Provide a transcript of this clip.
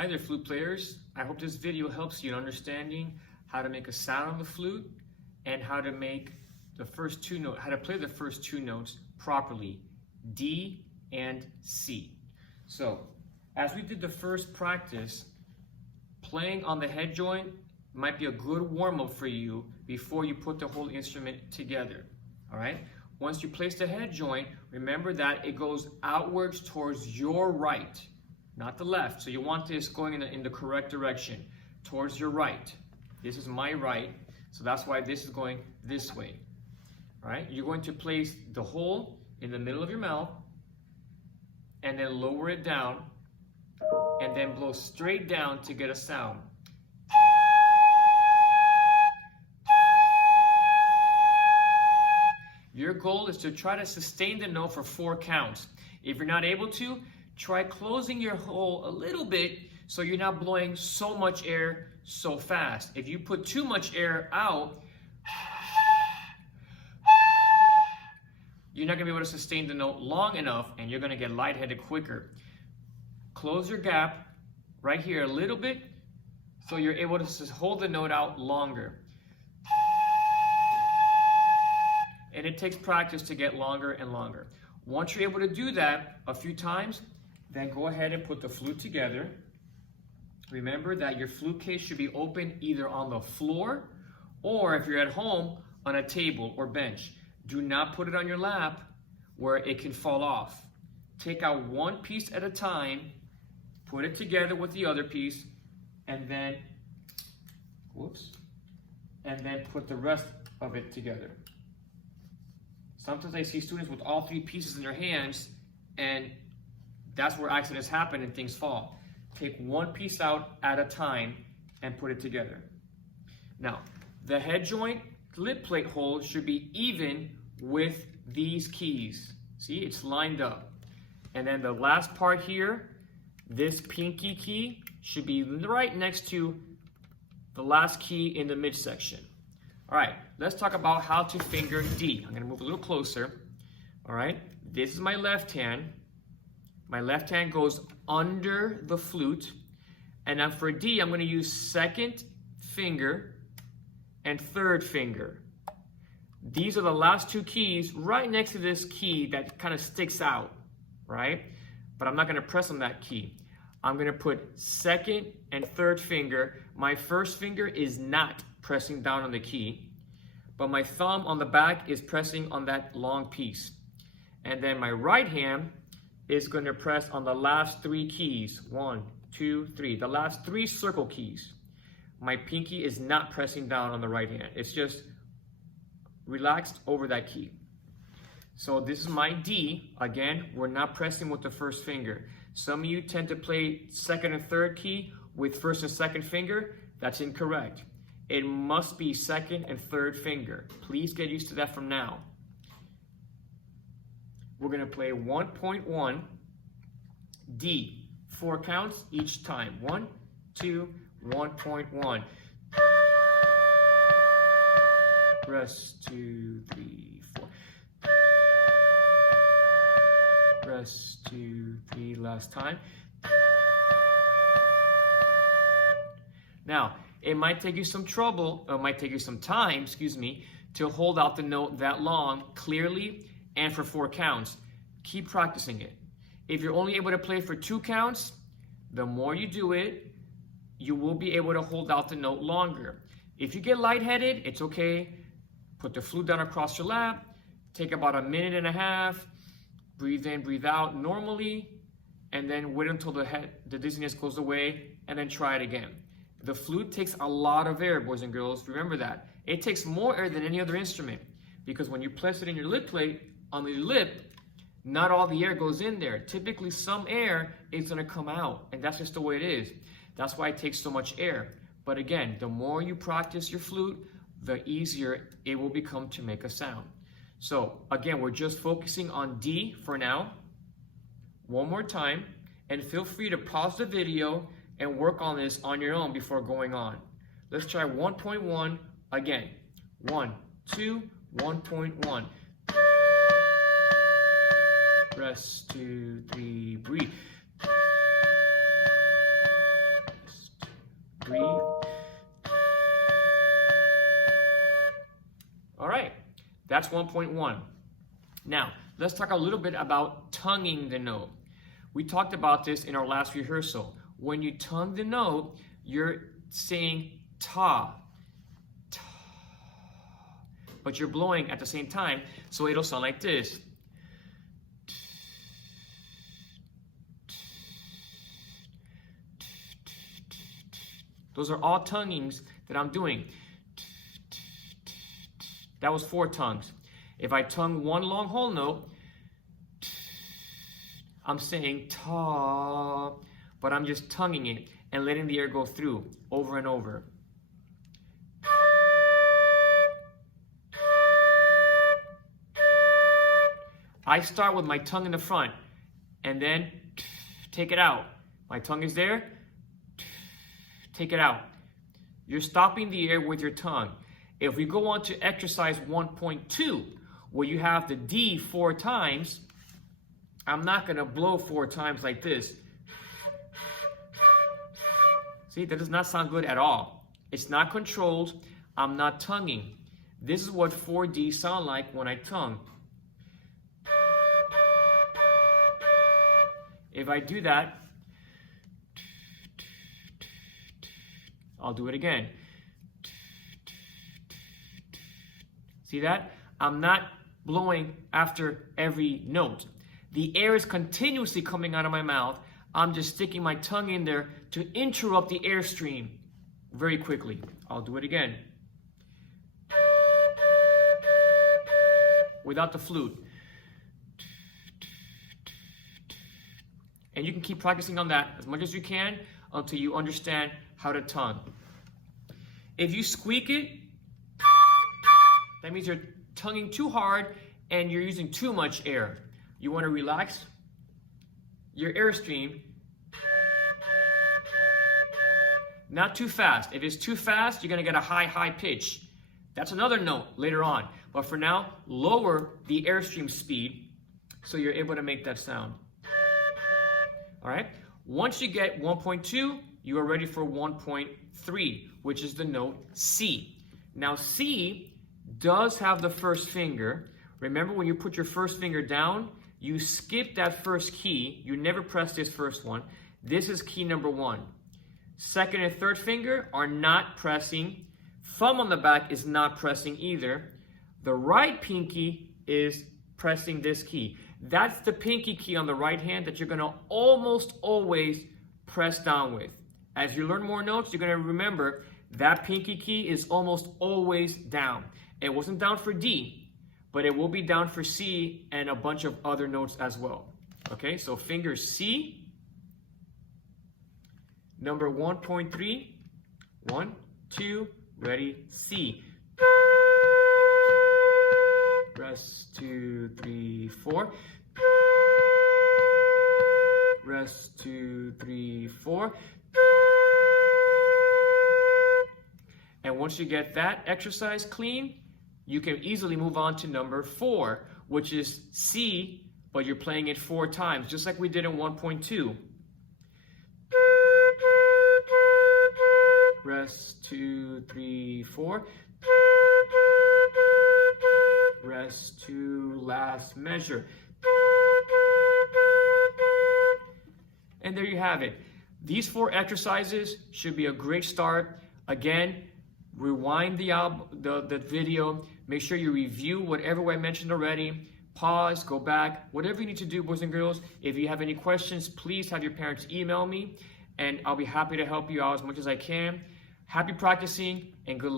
Hi there, flute players. I hope this video helps you in understanding how to make a sound on the flute and how to make the first two notes, how to play the first two notes properly, D and C. So, as we did the first practice, playing on the head joint might be a good warm-up for you before you put the whole instrument together. All right? Once you place the head joint, remember that it goes outwards towards your right, not the left. So you want this going in the correct direction, towards your right. This is my right, so that's why this is going this way. All right? You're going to place the hole in the middle of your mouth and then lower it down and then blow straight down to get a sound. Your goal is to try to sustain the note for 4 counts. If you're not able to, try closing your hole a little bit so you're not blowing so much air so fast. If you put too much air out, you're not going to be able to sustain the note long enough and you're going to get lightheaded quicker. Close your gap right here a little bit so you're able to hold the note out longer. And it takes practice to get longer and longer. Once you're able to do that a few times, then go ahead and put the flute together. Remember that your flute case should be open either on the floor or if you're at home on a table or bench. Do not put it on your lap where it can fall off. Take out one piece at a time, put it together with the other piece, and then, and then put the rest of it together. Sometimes I see students with all 3 pieces in their hands, and that's where accidents happen and things fall. Take one piece out at a time and put it together. Now, the head joint lip plate hole should be even with these keys. See, it's lined up. And then the last part here, this pinky key should be right next to the last key in the midsection. All right, let's talk about how to finger D. I'm gonna move a little closer. All right, this is my left hand. My left hand goes under the flute. And now for D, I'm gonna use 2nd finger and 3rd finger. These are the last 2 keys right next to this key that kind of sticks out, right? But I'm not gonna press on that key. I'm gonna put 2nd and 3rd finger. My 1st finger is not pressing down on the key, but my thumb on the back is pressing on that long piece. And then my right hand is going to press on the last 3 keys. 1, 2, 3. The last 3 circle keys. My pinky is not pressing down on the right hand. It's just relaxed over that key. So this is my D. Again, we're not pressing with the 1st finger. Some of you tend to play 2nd and 3rd key with 1st and 2nd finger. That's incorrect. It must be 2nd and 3rd finger. Please get used to that from now. We're going to play 1.1 D. 4 counts each time. 1, 2, 1.1. Press 2, 3, 4. Press 2, 3. Last time. Now, it might take you some trouble, or it might take you some time, to hold out the note that long, clearly, and for 4 counts. Keep practicing it. If you're only able to play for 2 counts, the more you do it, you will be able to hold out the note longer. If you get lightheaded, it's okay. Put the flute down across your lap, take about 1.5 minutes, breathe in, breathe out normally, and then wait until the dizziness goes away, and then try it again. The flute takes a lot of air, boys and girls. Remember that. It takes more air than any other instrument because when you place it in your lip plate, on the lip, not all the air goes in there. Typically, some air is going to come out, and that's just the way it is. That's why it takes so much air. But again, the more you practice your flute, the easier it will become to make a sound. So again, we're just focusing on D for now. One more time, and feel free to pause the video and work on this on your own before going on. Let's try 1.1 again. 1, 2, 1.1. Press 2, 3, breathe. That's 1.1. Now, let's talk a little bit about tonguing the note. We talked about this in our last rehearsal. When you tongue the note, you're saying ta, ta, but you're blowing at the same time, so it'll sound like this. Those are all tonguings that I'm doing. That was 4 tongues. If I tongue one long whole note, I'm saying ta, but I'm just tonguing it and letting the air go through over and over. I start with my tongue in the front and then take it out. My tongue is there, take it out. You're stopping the air with your tongue. If we go on to exercise 1.2, where you have the D 4 times, I'm not gonna blow 4 times like this. See, that does not sound good at all. It's not controlled, I'm not tonguing. This is what 4D sound like when I tongue. If I do that, I'll do it again. See that? I'm not blowing after every note. The air is continuously coming out of my mouth. I'm just sticking my tongue in there to interrupt the airstream very quickly. I'll do it again. Without the flute. And you can keep practicing on that as much as you can until you understand how to tongue. If you squeak it, that means you're tonguing too hard and you're using too much air. You want to relax your airstream. Not too fast. If it's too fast, you're going to get a high pitch. That's another note later on. But for now, lower the airstream speed so you're able to make that sound. All right? Once you get 1.2, you are ready for 1.3, which is the note C. Now, C does have the first finger. Remember, when you put your first finger down, you skip that first key. You never press this first one. This is key number 1. Second and third finger are not pressing. Thumb on the back is not pressing either. The right pinky is pressing this key. That's the pinky key on the right hand that you're going to almost always press down with. As you learn more notes, you're going to remember that pinky key is almost always down. It wasn't down for D, but it will be down for C and a bunch of other notes as well. Okay, so finger C, number 1.3, 1, 2, ready, C. Rest, 2, 3, 4. Rest, 2, 3, 4. And once you get that exercise clean, you can easily move on to number 4, which is C, but you're playing it 4 times, just like we did in 1.2. Rest, 2, 3, 4. Rest, 2, last measure. And there you have it. These 4 exercises should be a great start. Again, rewind the video. Make sure you review whatever I mentioned already. Pause, go back, whatever you need to do, boys and girls. If you have any questions, please have your parents email me, and I'll be happy to help you out as much as I can. Happy practicing, and good luck.